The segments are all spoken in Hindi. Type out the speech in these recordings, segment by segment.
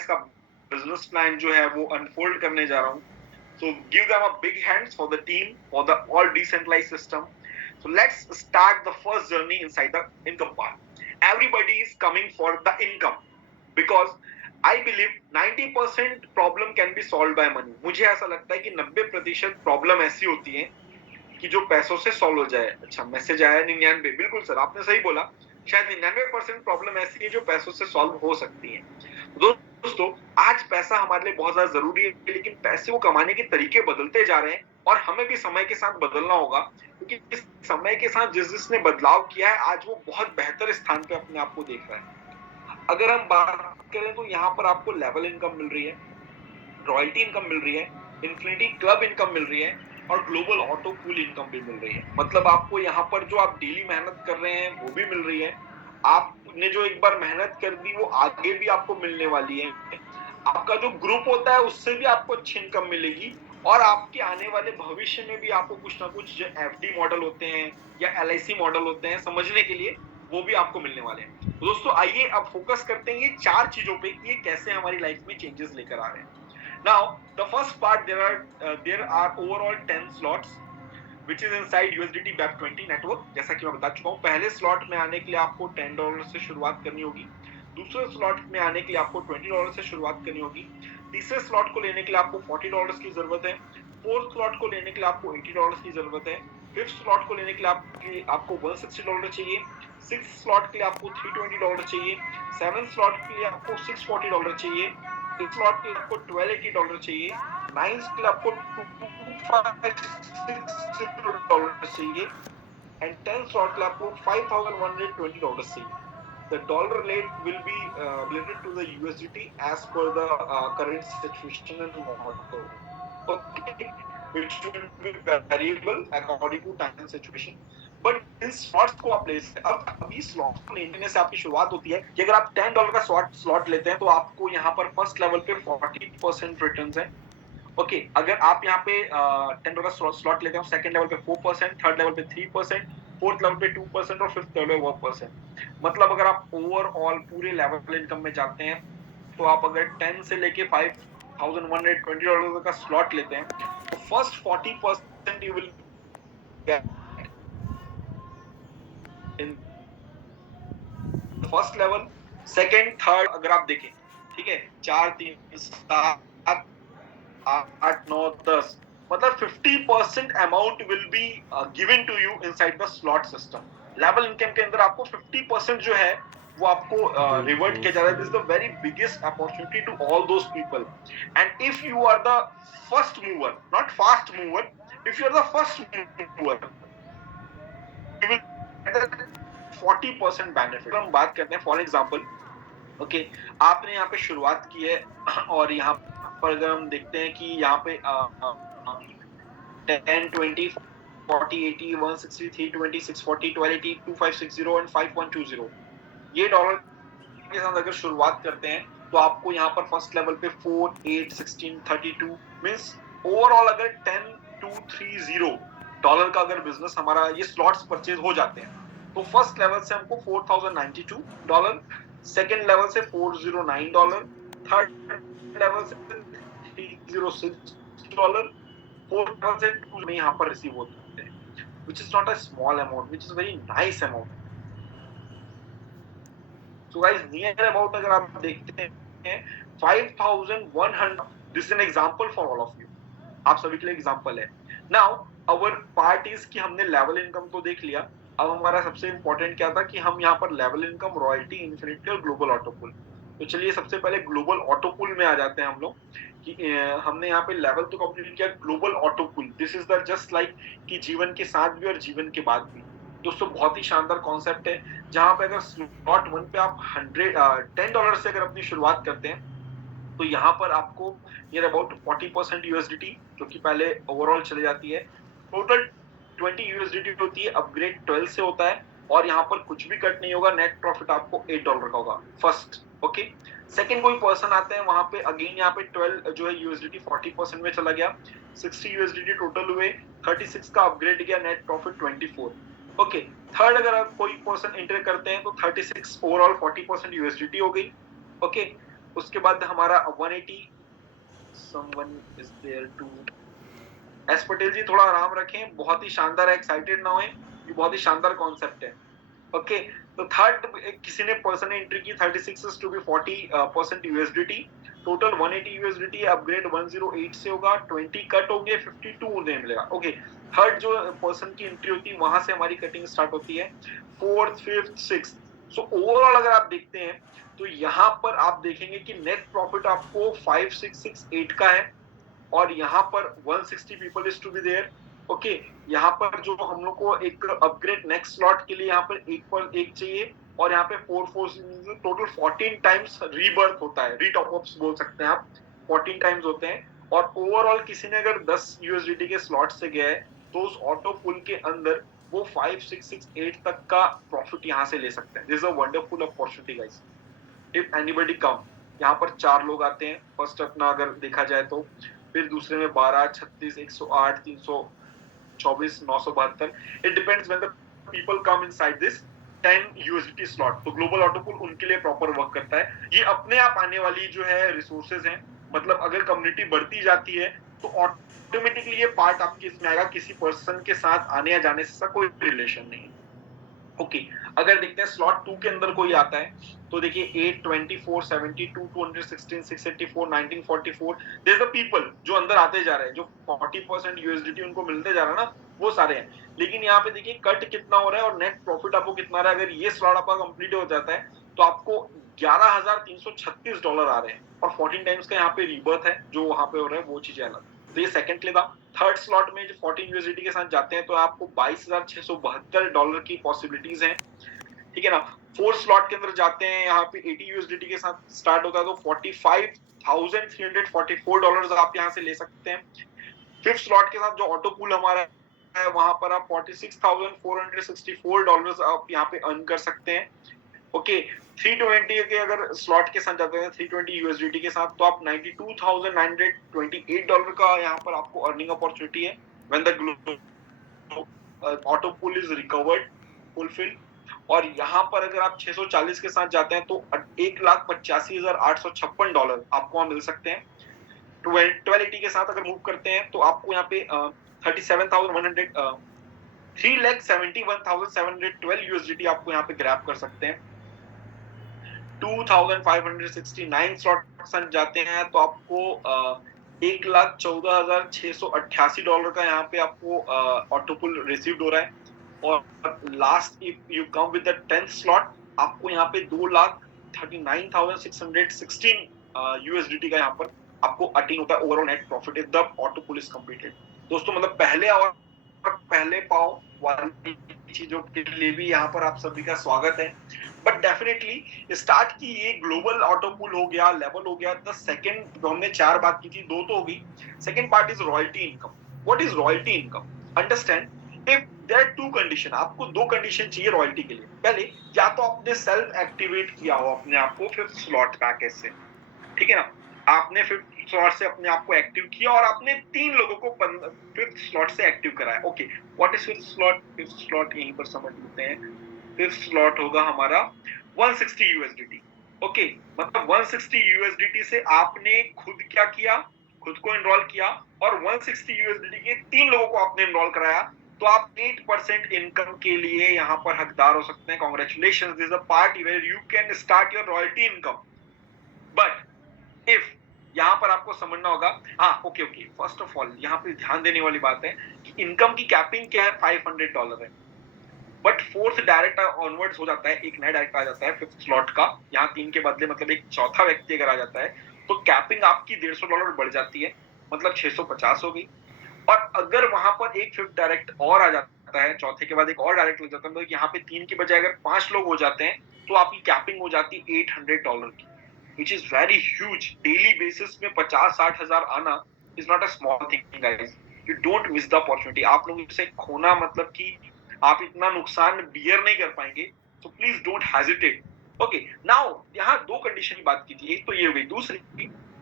इसका बिजनेस प्लान जो है वो अनफोल्ड करने जा रहा हूँ. So give them a big hands for the team for the all decentralized system. So let's start the first journey inside the income part. Everybody is coming for the income because I believe 90% problem can be solved by money. मुझे ऐसा लगता है कि 90% प्रॉब्लम ऐसी होती है कि जो पैसों से सॉल्व हो जाए. अच्छा, मैसेज आया 99. बिल्कुल सर, आपने सही बोला. शायद 99% प्रॉब्लम ऐसी है जो पैसों से सॉल्व हो सकती है. दोस्तों, आज पैसा हमारे लिए बहुत ज्यादा जरूरी है, लेकिन पैसे को कमाने के तरीके बदलते जा रहे हैं और हमें भी समय के साथ बदलना होगा, क्योंकि इस समय के साथ जिसने बदलाव किया है आज वो बहुत बेहतर स्थान पे अपने आप को देख रहा है. अगर हम बात करें तो यहाँ पर आपको लेवल इनकम मिल रही है, रॉयल्टी इनकम मिल रही है, इन्फिनिटी क्लब इनकम मिल रही है और ग्लोबल ऑटो पूल इनकम भी मिल रही है. मतलब आपको यहाँ पर जो आप डेली मेहनत कर रहे हैं वो भी मिल रही है. आपने जो एक बार मेहनत कर दी वो आगे भी आपको मिलने वाली है. आपका जो ग्रुप होता है उससे भी आपको अच्छी इनकम मिलेगी और आपके आने वाले भविष्य में भी आपको कुछ ना कुछ जो एफडी मॉडल होते हैं या एलआईसी मॉडल होते हैं समझने के लिए वो भी आपको मिलने वाले हैं. तो दोस्तों आइए अब फोकस करते हैं ये 4 चीजों पे कि ये कैसे हमारी लाइफ में चेंजेस लेकर आ रहे हैं. Now, the first part, there are overall 10 slots, which is inside USDT BAP20 network. जैसा कि मैं बता चुका हूँ, पहले स्लॉट में आने के लिए आपको $10 से शुरुआत करनी होगी. दूसरे स्लॉट में आने के लिए आपको $20 से शुरुआत करनी होगी. तीसरे स्लॉट को लेने के लिए आपको $40 की जरूरत है. फोर्थ स्लॉट को लेने के लिए आपको $80 की जरूरत है. फिफ्थ स्लॉट को लेने के लिए आपको $160 चाहिए. सिक्स स्लॉट के लिए आपको $320 चाहिए. सेवंथ स्लॉट के लिए आपको $640 चाहिए. एट स्लॉट के लिए आपको $1280 चाहिए. नाइन्थ के लिए आपको $2560 चाहिए एंड 10 स्लॉट के लिए आपको $5120 चाहिए. The dollar rate will be related to the USDT as per the current situation and model. Okay, which will be variable according to time and situation. But in slots को आप ले सकते हैं. अब अभी स्लॉट को लेने से आपकी शुरुआत होती है कि अगर आप $10 का स्लॉट लेते हैं तो आपको यहाँ पर फर्स्ट लेवल पे 40% रिटर्न्स है. ओके, अगर आप यहाँ पे $10 का स्लॉट लेते हैं सेकंड लेवल पे 4%, थर्ड लेवल पे 3%, फोर्थ लेवल पे 2% और फिफ्थ लेवल पे 1%. मतलब अगर आप ओवरऑल पूरे लेवल इनकम में जाते हैं तो आप अगर 10 से लेके $5120 का स्लॉट लेते हैं तो first 40% you will get in first level. Second third अगर आप देखें, ठीक है, 4 3 7 8 9 10, मतलब 50% amount will be given to you inside the slot system. Level income के अंदर आपको 50% जो है वो आपको रिवर्ट किया जा रहा है. This is the very biggest opportunity to all those people. And if you are the first mover, not fast mover, if you are the first mover you will get 40% benefit. हम बात करते हैं फॉर एग्जांपल, ओके, आपने यहाँ पे शुरुआत की है और यहाँ पर अगर हम देखते हैं कि यहाँ पे 10 20 40 80 160 320 640 1280 2560 एंड 5120 ये डॉलर के साथ अगर शुरुआत करते हैं तो आपको यहाँ पर फर्स्ट लेवल पे 4 8 16 32 मींस ओवरऑल अगर $10230 का अगर बिजनेस हमारा ये स्लॉट्स परचेज हो जाते हैं तो फर्स्ट लेवल से हमको $4092, सेकेंड लेवल से $409, थर्ड लेवल से $306, फोर्थ लेवल से $2 में यहाँ पर रिसीव होते हैं, which is not a small amount, which is very nice amount. So guys, near about अगर आप देखते हैं 5100, this is an example for all of you. आप सभी के लिए एग्जांपल है. Now our part is कि हमने लेवल इनकम तो देख लिया. अब हमारा सबसे इंपॉर्टेंट क्या था कि हम यहाँ पर लेवल इनकम, रॉयल्टी, इन्फिनिटी और ग्लोबल ऑटो पूल. तो चलिए सबसे पहले ग्लोबल ऑटो पूल में आ जाते हैं हम लोग कि हमने यहाँ पे लेवल तो कंप्लीट किया. Global auto pool, this is the just like कि जीवन के साथ भी और जीवन के बाद भी. दोस्तों बहुत ही शानदार कॉन्सेप्ट है जहाँ पे अगर स्लॉट 1 पे आप $10 से अगर अपनी शुरुआत करते हैं तो यहाँ पर आपको नियर अबाउट 40% यूएसडीटी जो कि पहले ओवरऑल चले जाती है. टोटल 20 यूएसडीटी होती है, अपग्रेड 12 से होता है और यहाँ पर कुछ भी कट नहीं होगा. नेट प्रॉफिट आपको $8 का होगा फर्स्ट. ओके, सेकंड कोई पर्सन आते हैं वहां पे अगेन यहाँ पे 12 जो है यूएसडीटी 40% में चला गया, 60 यूएसडीटी टोटल हुए, 36 का अपग्रेड गया, नेट प्रॉफिट 24. ओके, थर्ड अगर आप कोई पर्सन एंटर करते हैं तो 36 ओवरऑल 40% यूएसडीटी हो गई. ओके, उसके बाद हमारा 180 someone is there to S Patel ji, थोड़ा आराम रखें, बहुत ही शानदार है, एक्साइटेड ना होए, ये बहुत ही शानदार कॉन्सेप्ट है। ओके, तो थर्ड किसी ने पर्सन ने एंट्री की 36 to be 40% USDT, total 180 USDT, upgrade 108 से होगा, 20 कट होंगे, 52 उन्हें मिलेगा। ओके, थर्ड जो पर्सन की एंट्री होती है वहां से हमारी कटिंग स्टार्ट होती है, fourth, fifth, sixth. So overall अगर आप देखते हैं तो यहाँ पर आप देखेंगे कि नेट प्रॉफिट आपको 5668 का है, और यहाँ पर 160 people is to be there. Okay, यहाँ पर जो हम लोग को एक अपग्रेड नेक्स्ट स्लॉट के लिए यहाँ पर एक चाहिए, और यहाँ पे 4 टोटल 14 टाइम्स रीबर्थ होता है, रीटॉपअप्स बोल सकते हैं आप, 14 टाइम्स होते हैं। और ओवरऑल किसी ने अगर 10 यूएसडीटी के स्लॉट से गया है तो उस ऑटो पुल के अंदर वो 5668 तक का प्रॉफिट यहाँ से ले सकते हैं। This is a wonderful opportunity guys, if anybody come. यहाँ पर 4 लोग आते हैं फर्स्ट अपना अगर देखा जाए तो, फिर दूसरे में 12, 36, 108, 324, 972। It depends when the people come inside this 10 USDT slot. तो ग्लोबल ऑटो पूल उनके लिए प्रॉपर वर्क करता है। ये अपने आप आने वाली जो है रिसोर्सेज हैं, मतलब अगर कम्युनिटी बढ़ती जाती है तो ऑटोमेटिकली ये पार्ट आपके इसमें आएगा, किसी पर्सन के साथ आने या जाने से कोई रिलेशन नहीं है। ओके, अगर देखते हैं स्लॉट 2 के अंदर कोई आता है तो देखिए 8, 24, 72, 216, 684, 1944। देयर द पीपल जो अंदर आते जा रहे हैं, जो 40% यूएसडीटी उनको मिलते जा रहा है ना, वो सारे हैं। लेकिन यहाँ पे देखिए कट कितना हो रहा है और नेट प्रॉफिट आपको कितना आ रहा है। अगर ये स्लॉट आपका कंप्लीट हो जाता है तो आपको $11,336 आ रहे हैं, और 14 टाइम्स का यहाँ पे रीबर्थ है जो वहां पे हो रहा है, वो चीजें अलग। तो ये सेकंड क्लिप। थर्ड स्लॉट में जो 14 यूएसडीटी के साथ जाते हैं तो आपको $22,672 की पॉसिबिलिटीज हैं, ठीक है ना। फोर्थ स्लॉट के अंदर जाते हैं, यहाँ पे 80 यूएसडीटी के साथ स्टार्ट होता है तो $45,344 आप यहाँ से ले सकते हैं। फिफ्थ स्लॉट के साथ जो ऑटो पूल हमारा है वहां पर आप $46,464 आप यहाँ पे अर्न कर सकते हैं। ओके, 320 के अगर स्लॉट के साथ जाते हैं 320 यूएसडीटी के साथ तो आप $92,928 का यहाँ पर आपको अर्निंग अपॉर्चुनिटी है when the auto pool is recovered fulfil. और यहाँ पर अगर आप 640 के साथ जाते हैं तो $1,85,856 आपको वहां मिल सकते हैं। 1280 के साथ अगर मूव करते हैं तो आपको यहाँ पे 3,71,712 यूएसडीटी आपको यहाँ पे ग्रैब कर सकते हैं। 2,569 स्लॉट जाते हैं तो आपको $1,14,688 का यहाँ पे आपको ऑटो पुल रिसीव्ड हो रहा है। और last if you come with the 10th slot आपको यहाँ पे 2,39,616 यूएसडीटी का यहाँ पर आपको अटेन होता है overall net profit if the auto pool is completed. दोस्तों मतलब पहले और पहले पाओ वाली चीजों के लिए भी यहाँ पर आप सभी का स्वागत है। बट डेफिनेटली स्टार्ट की ये ग्लोबल ऑटो पूल हो गया, लेवल हो गया। द सेकंड हमने 4 बात की थी, 2 तो हो गई। Second part is royalty income. What is royalty income? Understand, if there are 2 condition, आपको 2 कंडीशन चाहिए रॉयल्टी के लिए। पहले, या तो आपने सेल्फ एक्टिवेट किया हो अपने आप को 5th स्लॉट पैकेज से, ठीक है ना, आपने 5th स्लॉट से अपने आप को एक्टिव किया और आपने 3 लोगों को 5th स्लॉट से एक्टिव कराया। Okay, what is 5th slot? 5th slot यहीं पर समझ लेते हैं। 5th स्लॉट होगा हमारा 160 यूएसडीटी। ओके, मतलब 160 यूएसडीटी से आपने खुद क्या किया, खुद को एनरोल किया और 160 यूएसडीटी के 3 लोगों को आपने एनरोल कराया, तो आप 8% इनकम के लिए यहाँ पर हकदार हो सकते हैं। Congratulations, this is a part where you can start your royalty income. But if, यहाँ पर आपको समझना होगा, हाँ ओके, फर्स्ट ऑफ ऑल यहाँ पे ध्यान देने वाली बात है कि इनकम की कैपिंग क्या है, $500 है। बट 4th डायरेक्ट ऑनवर्ड्स हो जाता है, एक नया डायरेक्ट आ जाता है 5th स्लॉट का, यहाँ 3 के बदले मतलब एक चौथा व्यक्ति अगर आ जाता है तो कैपिंग आपकी $150 बढ़ जाती है, मतलब 650 हो गई। और अगर वहां पर एक 5th डायरेक्ट और आ जाता है, चौथे के बाद एक और डायरेक्ट लग जाता है, तो यहाँ पे 3 की बजाय अगर 5 लोग हो जाते हैं तो आपकी कैपिंग हो जाती है $800 की, which is very huge. Daily basis में 50-60 हजार आना is not a small thing guys. You don't miss the opportunity. आप लोग इसे खोना मतलब कि आप इतना नुकसान बियर नहीं कर पाएंगे, so please don't hesitate. Okay, now यहाँ 2 कंडीशन की बात की थी, एक तो ये हो गई। दूसरी,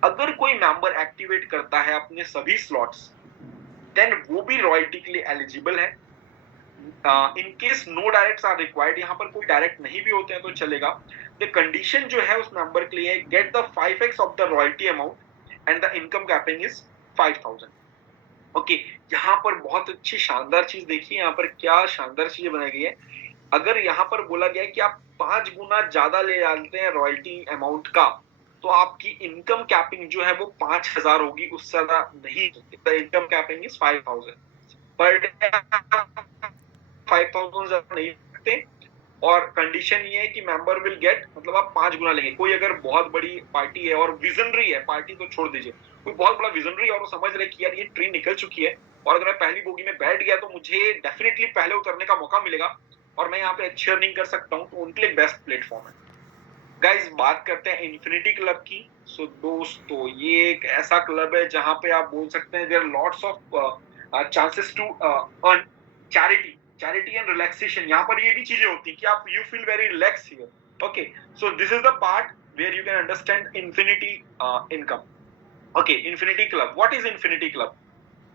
अगर कोई मेंबर एक्टिवेट करता है अपने सभी स्लॉट्स, देन वो भी रॉयल्टी के लिए एलिजिबल है। In case no directs are required, यहाँ पर कोई डायरेक्ट नहीं भी होते हैं तो चलेगा। द कंडीशन जो है उस मेंबर के लिए, get the 5x of the royalty amount and the income capping is 5000। Okay, यहाँ पर बहुत अच्छी शानदार चीज देखिए, यहाँ पर क्या शानदार चीजें बनाई गई है। अगर यहाँ पर बोला गया है कि आप 5 गुना ज्यादा ले डालते हैं रॉयल्टी अमाउंट का, तो आपकी इनकम कैपिंग जो है वो 5000 होगी, उससे ज्यादा नहीं। The income capping is 5000 per day. 5000 ज्यादा नहीं रखते, और कंडीशन ये है कि मेंबर विल गेट, मतलब आप 5 गुना लेंगे। कोई अगर बहुत बड़ी पार्टी है और विजनरी है, पार्टी तो छोड़ दीजिए, कोई बहुत बड़ा विजनरी है और वो समझ रहे कि यार ये ट्रेन निकल चुकी है और अगर मैं पहली बोगी में बैठ गया तो मुझे डेफिनेटली पहले उतरने का मौका मिलेगा और मैं यहाँ पे अच्छी अर्निंग कर सकता हूँ, तो उनके लिए बेस्ट प्लेटफॉर्म है। गाइस, बात करते हैं इन्फिनिटी क्लब की। सो दोस्तों, ये एक ऐसा क्लब है जहां पे आप बोल सकते हैं there lots of chances to earn charity and relaxation. यहाँ पर ये भी चीजें होती हैं कि आप you feel very relax here. Okay, so this is the part where you can understand infinity income. Okay, infinity club, what is infinity club?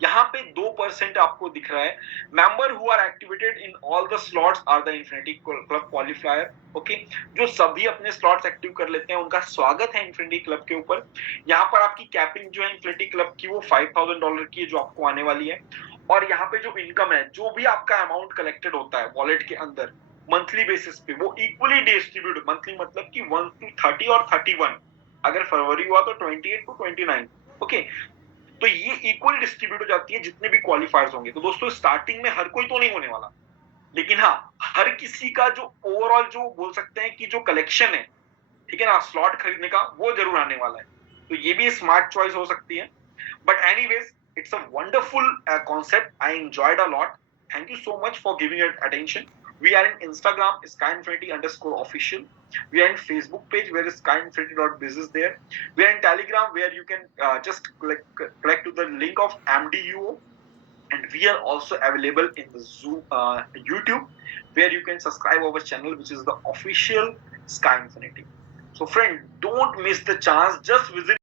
यहाँ पे 2% आपको दिख रहा है। Member who are activated in all the slots are the infinity club qualifier. Okay, जो सभी अपने स्लॉट्स एक्टिव कर लेते हैं उनका स्वागत है इन्फिनिटी क्लब के ऊपर। यहाँ पर आपकी कैपिंग जो है इन्फिनिटी क्लब की वो $5000 की है, जो आपको आने वाली है। और यहाँ पे जो इनकम है, जो भी आपका अमाउंट कलेक्टेड होता है वॉलेट के अंदर मंथली बेसिस पे, वो इक्वली डिस्ट्रीब्यूट, मंथली मतलब कि 1 to 30 और 31, अगर फरवरी हुआ तो 28 to 29। ओके, तो ये इक्वल डिस्ट्रीब्यूट हो जाती है जितने भी क्वालिफायर्स होंगे। तो दोस्तों, स्टार्टिंग में हर कोई तो नहीं होने वाला, लेकिन हाँ, हर किसी का जो ओवरऑल जो बोल सकते हैं कि जो कलेक्शन है, ठीक है ना, स्लॉट खरीदने का, वो जरूर आने वाला है। तो ये भी स्मार्ट चॉइस हो सकती है। But anyways, it's a wonderful concept. I enjoyed a lot. Thank you so much for giving it attention. We are in Instagram, SkyInfinity_official. We are in Facebook page, where is SkyInfinity.biz is there. We are in Telegram, where you can just click to the link of MDUO. And we are also available in the Zoom, YouTube, where you can subscribe our channel, which is the official Sky Infinity. So friend, don't miss the chance. Just visit